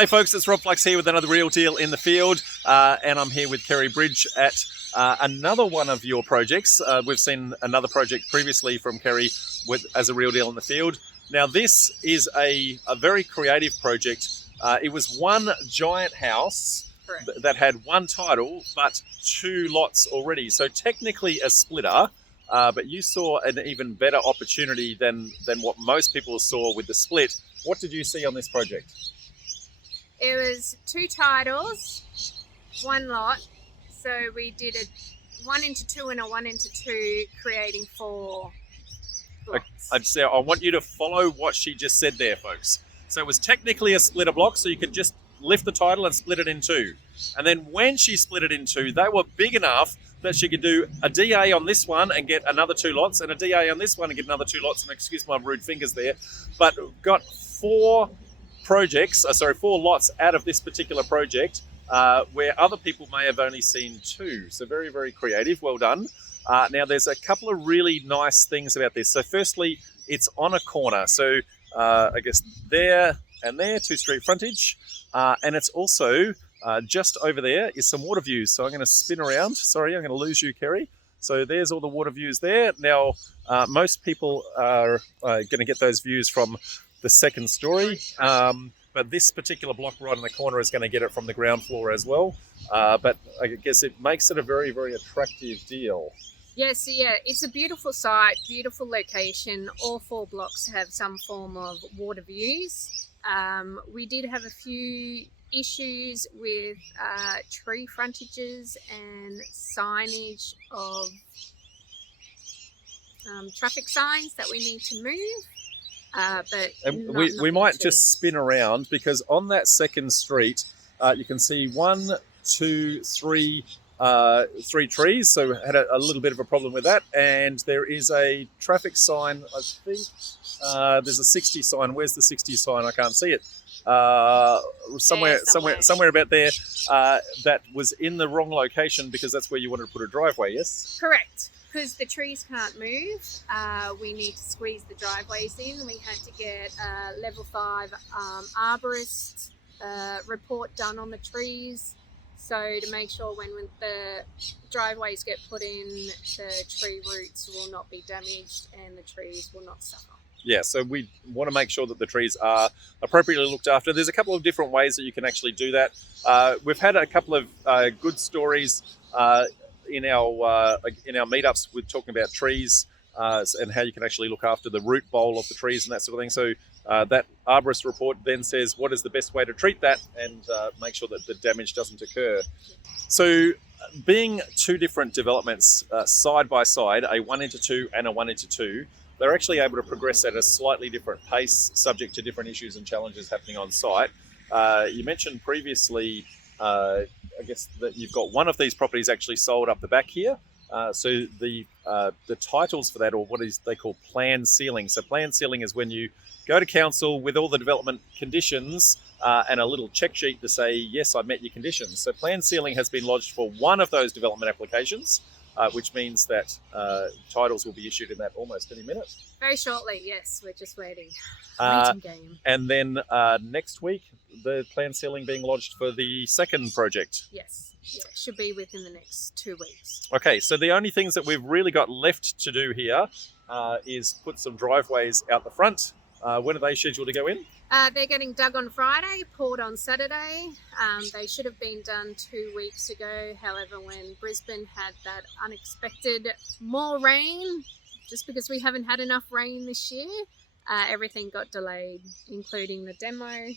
Hey folks, it's Rob Flux here with another Real Deal in the Field, and I'm here with Kerry Bridge at another one of your projects. We've seen another project previously from Kerry as a Real Deal in the Field. Now this is a very creative project. It was one giant house that had one title but two lots already, so technically a splitter, but you saw an even better opportunity than what most people saw with the split. What did you see on this project? It was two titles, one lot. So we did a 1 into 2 and a 1 into 2, creating 4 blocks. I want you to follow what she just said there, folks. So it was technically a splitter block, so you could just lift the title and split it in two. And then when she split it in two, they were big enough that she could do a DA on this one and get another 2 lots, and a DA on this one and get another 2 lots. And excuse my rude fingers there, but got 4 lots out of this particular project, where other people may have only seen 2. So very, very creative. Well done. Now there's a couple of really nice things about this. So firstly, it's on a corner. So I guess there and there, 2 street frontage. And it's also just over there is some water views. So I'm going to spin around. Sorry, I'm going to lose you, Kerry. So there's all the water views there. Now, most people are going to get those views from the second story, but this particular block right in the corner is going to get it from the ground floor as well. But I guess it makes it a very, very attractive deal. Yes, yeah, it's a beautiful site, beautiful location. All 4 blocks have some form of water views. We did have a few issues with tree frontages and signage of traffic signs that we need to move. But we might just spin around, because on that second street you can see 1, 2, 3 trees, so had a little bit of a problem with that. And there is a traffic sign, I think there's a 60 sign. Where's the 60 sign? I can't see it. Somewhere about there, that was in the wrong location, because that's where you wanted to put a driveway. Yes, correct. Because the trees can't move, we need to squeeze the driveways in. We had to get a level 5 arborist report done on the trees, so to make sure when the driveways get put in, the tree roots will not be damaged and the trees will not suffer. Yeah, so we want to make sure that the trees are appropriately looked after. There's a couple of different ways that you can actually do that. We've had a couple of good stories in our meetups with talking about trees and how you can actually look after the root bowl of the trees and that sort of thing. So that arborist report then says what is the best way to treat that and make sure that the damage doesn't occur. So being 2 different developments side by side, a 1 into 2 and a 1 into 2, they're actually able to progress at a slightly different pace, subject to different issues and challenges happening on site. You mentioned previously, I guess, that you've got one of these properties actually sold up the back here. So the titles for that, or what they call plan sealing. So plan sealing is when you go to council with all the development conditions and a little check sheet to say, yes, I met your conditions. So plan sealing has been lodged for one of those development applications, which means that titles will be issued in that almost any minute. Very shortly, yes. We're just waiting. Waiting game. And then next week, the plan sealing being lodged for the second project. Yes, yeah, it should be within the next 2 weeks. Okay, so the only things that we've really got left to do here is put some driveways out the front. When are they scheduled to go in? They're getting dug on Friday, poured on Saturday. They should have been done 2 weeks ago. However, when Brisbane had that unexpected more rain, just because we haven't had enough rain this year, everything got delayed, including the demo.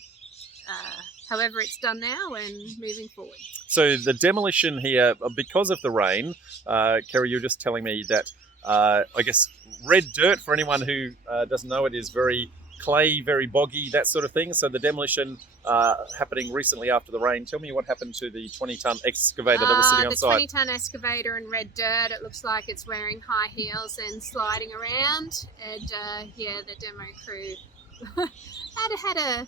However, it's done now and moving forward. So the demolition here, because of the rain, Kerry, you're just telling me that, I guess, red dirt, for anyone who doesn't know it, is very clay, very boggy, that sort of thing. So the demolition happening recently after the rain. Tell me what happened to the 20-ton excavator that was sitting on site. The 20-ton excavator in red dirt. It looks like it's wearing high heels and sliding around. And yeah, the demo crew had a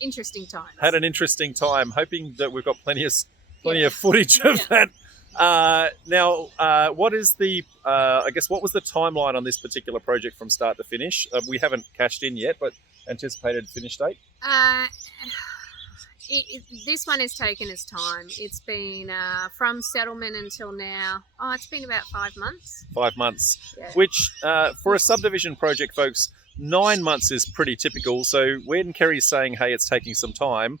interesting time. Had an interesting time. Hoping that we've got plenty of footage of that. Now, what is the, I guess, what was the timeline on this particular project from start to finish? We haven't cashed in yet, but anticipated finish date? This one has taken its time. It's been from settlement until now. Oh, it's been about 5 months. 5 months, Yeah. which for a subdivision project, folks, 9 months is pretty typical. So when Kerry's saying, hey, it's taking some time,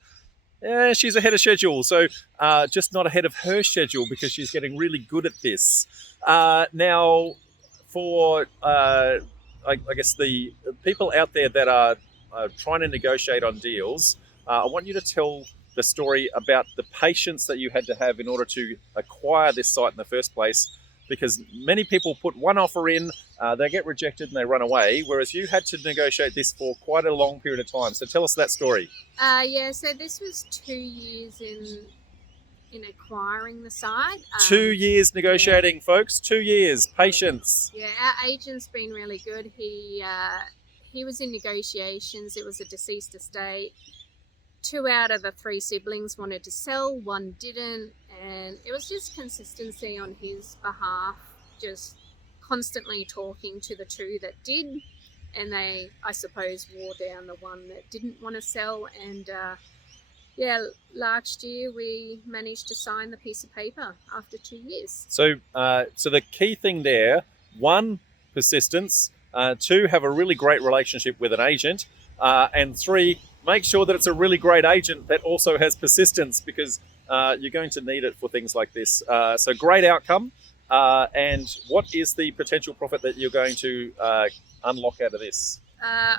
she's ahead of schedule. So just not ahead of her schedule because she's getting really good at this. Now, for I guess the people out there that are trying to negotiate on deals, I want you to tell the story about the patience that you had to have in order to acquire this site in the first place, because many people put one offer in, they get rejected and they run away, whereas you had to negotiate this for quite a long period of time. So tell us that story. Yeah, so this was 2 years in acquiring the site. 2 years negotiating, folks. 2 years. Patience. Yeah, our agent's been really good. He was in negotiations. It was a deceased estate. 2 out of the 3 siblings wanted to sell, 1 didn't, and it was just consistency on his behalf, just constantly talking to the 2 that did, and they, I suppose, wore down the 1 that didn't want to sell. And yeah, last year we managed to sign the piece of paper after 2 years. So the key thing there, 1, persistence, 2, have a really great relationship with an agent, and 3, make sure that it's a really great agent that also has persistence, because you're going to need it for things like this. So great outcome. And what is the potential profit that you're going to unlock out of this?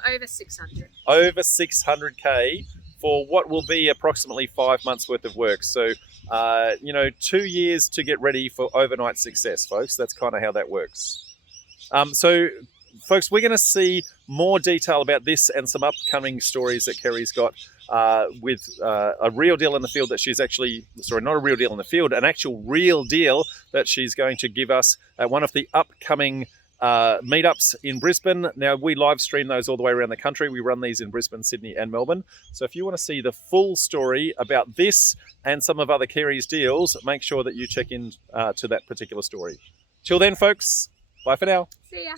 Over 600. Over 600K for what will be approximately 5 months worth of work. So, 2 years to get ready for overnight success, folks. That's kind of how that works. So, folks, we're going to see more detail about this and some upcoming stories that Kerry's got with a real deal in the field that she's actually, sorry, not a real deal in the field, an actual real deal that she's going to give us at one of the upcoming meetups in Brisbane. Now, we live stream those all the way around the country. We run these in Brisbane, Sydney and Melbourne. So if you want to see the full story about this and some of other Kerry's deals, make sure that you check in to that particular story. Till then, folks, bye for now. See ya.